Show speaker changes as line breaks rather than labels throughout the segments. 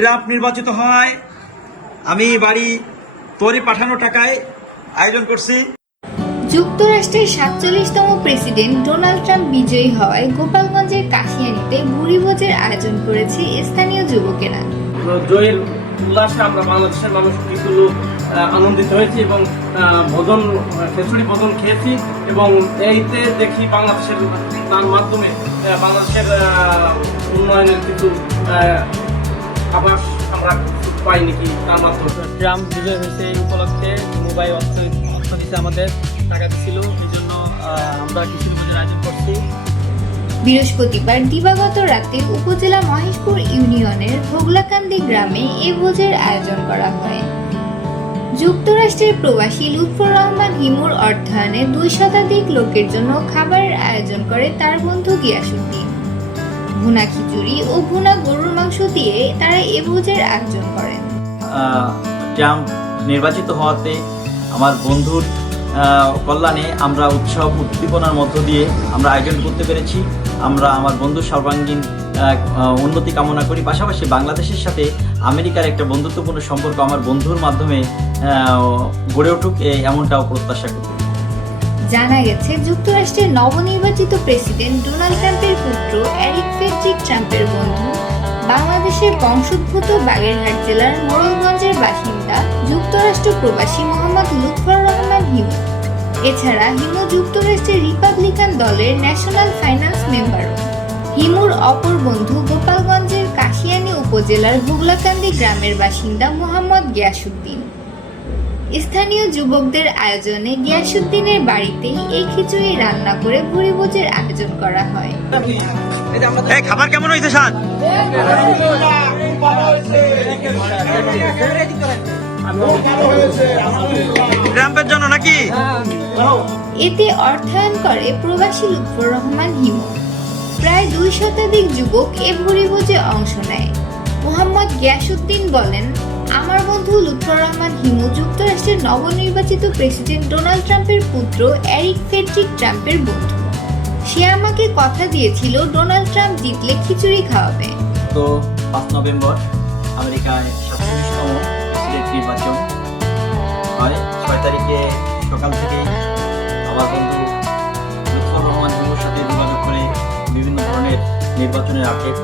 Trump নির্বাচিত হয়। আমি বাড়ি তরি পাঠানো টাকায় আয়োজন করছি।
যুক্তরাষ্ট্রের সাতচল্লিশতম প্রেসিডেন্ট ডোনাল্ড ট্রাম্প বিজয়ী হওয়ায় গোপালগঞ্জের কাশিয়ানিতে ভুরিভোজের আয়োজন করেছে স্থানীয় যুবকেরা।
জয়ের উল্লাসে আমরা বাংলাদেশের মানুষ কিছু লোক আনন্দিত হয়েছি এবং ভোজন খিচুড়ি ভোজন খেয়েছি এবং এইতে দেখি বাংলাদেশের তার মাধ্যমে বাংলাদেশের উন্নয়নের কিছু আভাস আমরা পাই নাকি তার মাধ্যমে
ট্রাম্প বিজয় হয়েছে এই উপলক্ষে মোবাইল অর্থ অর্থ আমাদের টাকা এই জন্য আমরা কিছু আয়োজন করছি।
বৃহস্পতিবার দিবাগত রাতে উপজেলা মহেশপুর ইউনিয়নের ভোগলাকান্দি গ্রামে এ ভোজের আয়োজন করা হয়। যুক্তরাষ্ট্রের প্রবাসী লুৎফর রহমান হিমুর অর্থায়নে দুই শতাধিক লোকের জন্য খাবারের আয়োজন করে তার বন্ধু গিয়াসুদ্দিন। ভুনা খিচুড়ি ও ভুনা গরুর মাংস দিয়ে তারা এ ভোজের আয়োজন করেন
ট্রাম্প নির্বাচিত হওয়াতে আমার বন্ধুর কল্যাণে আমরা উৎসব উদ্দীপনার মধ্য দিয়ে আমরা আয়োজন করতে পেরেছি। আমরা আমার বন্ধুর সর্বাঙ্গীন উন্নতি কামনা করি। পাশাপাশি বাংলাদেশের সাথে আমেরিকার একটা বন্ধুত্বপূর্ণ সম্পর্ক আমার বন্ধুর মাধ্যমে গড়ে উঠুক এমনটাও প্রত্যাশা করি।
জানা গেছে যুক্তরাষ্ট্রের নবনির্বাচিত প্রেসিডেন্ট ডোনাল্ড ট্রাম্পের পুত্র এরিক ফেডরিক ট্রাম্পের বন্ধু, বাংলাদেশের বংশোদ্ভূত বাগেরহাট জেলার মোড়লগঞ্জের বাসিন্দা, যুক্তরাষ্ট্র প্রবাসী মোহাম্মদ লুৎফর রহমান হিমু। এছাড়া হিমু যুক্তরাষ্ট্রের রিপাবলিকান দলের ন্যাশনাল ফাইন্যান্স মেম্বারও হিমুর অপর বন্ধু গোপালগঞ্জের কাশিয়ানী উপজেলার হুগলাকান্দি গ্রামের বাসিন্দা মোহাম্মদ গিয়াসুদ্দিন। স্থানীয় যুবকদের আয়োজনে গিয়াসুদ্দিনের বাড়িতেই এই খিচুড়ি রান্না করে ভুরিভোজের আয়োজন করা হয়।
খাবার কেমন হয়েছে জন্য নাকি?
এতে অর্থায়ন করে প্রবাসী লুৎফর রহমান হিমু। প্রায় দুই শতাধিক যুবক এ ভুরিভোজে অংশ নেয়। মোহাম্মদ গিয়াসুদ্দিন বলেন আমার বন্ধু লুৎফর রহমান হিমু যুক্তরাষ্ট্রের নবনির্বাচিত প্রেসিডেন্ট ডোনাল্ড ট্রাম্পের পুত্র এরিক ফেডরিক ট্রাম্পের বন্ধু। সে আমাকে কথা দিয়েছিল, ডোনাল্ড ট্রাম্প জিতলে খিচুড়ি খাওয়াবে।
তো পাঁচ নভেম্বর আমেরিকায় সাতচল্লিশতম নির্বাচন। হয় ছয় তারিখে সকাল থেকে আমার বন্ধু লুৎফর রহমান হিমুর সাথে যোগাযোগ করে বিভিন্ন ধরনের নির্বাচনের আপডেট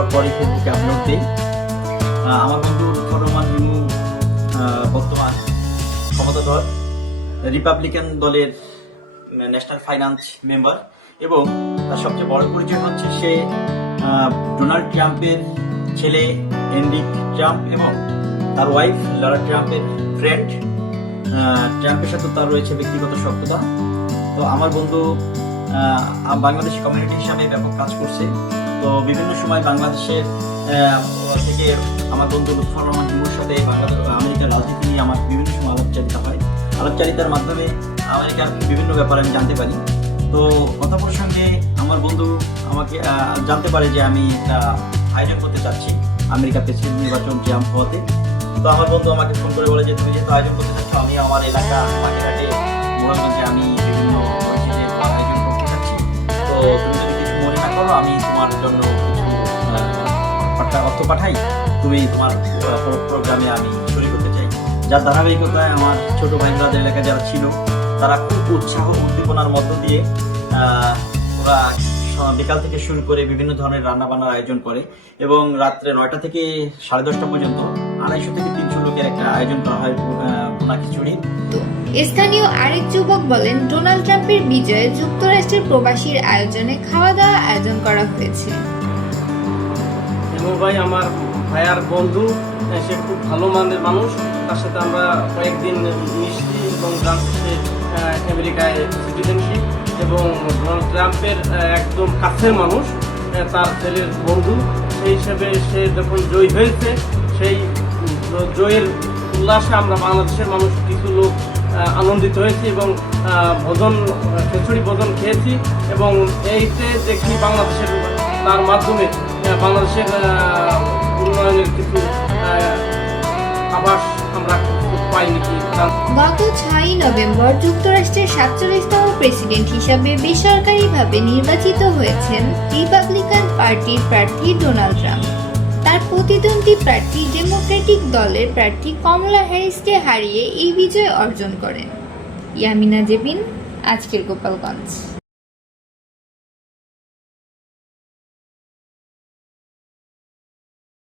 পর পরই ফেসবুকে আপলোড দিই আমার বন্ধু রহমান হিমু আহ, বর্তমান ক্ষমতাধর রিপাবলিকান দলের ন্যাশনাল ফাইন্যান্স মেম্বার এবং তার সবচেয়ে বড় পরিচয় হচ্ছে সে ডোনাল্ড ট্রাম্পের ছেলে এন্ড্রিক ট্রাম্প এবং তার ওয়াইফ লারা ট্রাম্পের ফ্রেন্ড ট্রাম্পের সাথে তার রয়েছে ব্যক্তিগত সভ্যতা তো আমার বন্ধু বাংলাদেশি কমিউনিটি হিসাবে ব্যাপক কাজ করছে। তো বিভিন্ন সময় বাংলাদেশের থেকে আমার বন্ধু লুৎফর রহমান হিমুর সাথে বাংলাদেশ, আমেরিকার রাজনীতি নিয়ে আমার বিভিন্ন সময় আলাপচারিতা হয়। আলাপচারিতার মাধ্যমে আমেরিকার বিভিন্ন ব্যাপারে আমি জানতে পারি। তো কথা প্রসঙ্গে আমার বন্ধু আমাকে জানতে পারে যে আমি একটা আয়োজন করতে চাচ্ছি আমেরিকা প্রেসিডেন্ট নির্বাচন ট্রাম্প হওয়াতে। তো আমার বন্ধু আমাকে ফোন করে বলে যে, তুমি যেহেতু আয়োজন করতে চাচ্ছ, আমি আমার এলাকা মাটিঘাটে মোড়ালগঞ্জে আমি বিভিন্ন আয়োজন করতে চাচ্ছি। তো তুমি তোমার জন্য অর্থ- পাঠাই। তুমি তোমার প্রোগ্রামে আমি শরীর করতে চাই। যার ধারাবাহিকতায় আমার ছোট ভাই এলাকায় যারা ছিল, তারা খুব উৎসাহ, উদ্দীপনার মধ্য দিয়ে ওরা বিকাল থেকে শুরু করে বিভিন্ন ধরনের রান্না বান্নার আয়োজন করে এবং রাত্রে নয়টা থেকে সাড়ে দশটা পর্যন্ত আড়াইশো থেকে তিনশো লোকের একটা আয়োজন করা হয় ভুনা খিচুড়ি।
স্থানীয় আরেক যুবক বলেন, ডোনাল্ড ট্রাম্পের বিজয়ে যুক্তরাষ্ট্রের প্রবাসীর আয়োজনে খাওয়া দাওয়া আয়োজন করা হয়েছে।
হেমু ভাই, আমার ভাইয়ার বন্ধু সে খুব ভালো মানের মানুষ। তার সাথে আমরা কয়েকদিন মিশছি এবং সে আমেরিকায় সিটিজেনশিপ এবং ডোনাল্ড ট্রাম্পের একদম কাছের মানুষ তার ছেলের বন্ধু। সেই হিসেবে সে যখন জয়ী হয়েছে, সেই জয়ের উল্লাসে আমরা বাংলাদেশের মানুষ কিছু লোক আনন্দিত হয়েছি এবং ভোজন, খিচুড়ি ভোজন খেয়েছি এবং এইতে দেখি বাংলাদেশের তার মাধ্যমে বাংলাদেশের উন্নয়নের কিছু আভাস আমরা
গত ছয়ই নভেম্বর যুক্তরাষ্ট্রের সাতচল্লিশতম প্রেসিডেন্ট হিসাবে বেসরকারিভাবে নির্বাচিত হয়েছেন রিপাবলিকান পার্টির প্রার্থী ডোনাল্ড ট্রাম্প। তার প্রতিদ্বন্দ্বী প্রার্থী ডেমোক্রেটিক দলের প্রার্থী কমলা হ্যারিসকে হারিয়ে এই বিজয় অর্জন করেন। ইয়ামিনা জেবিন, আজকের গোপালগঞ্জ।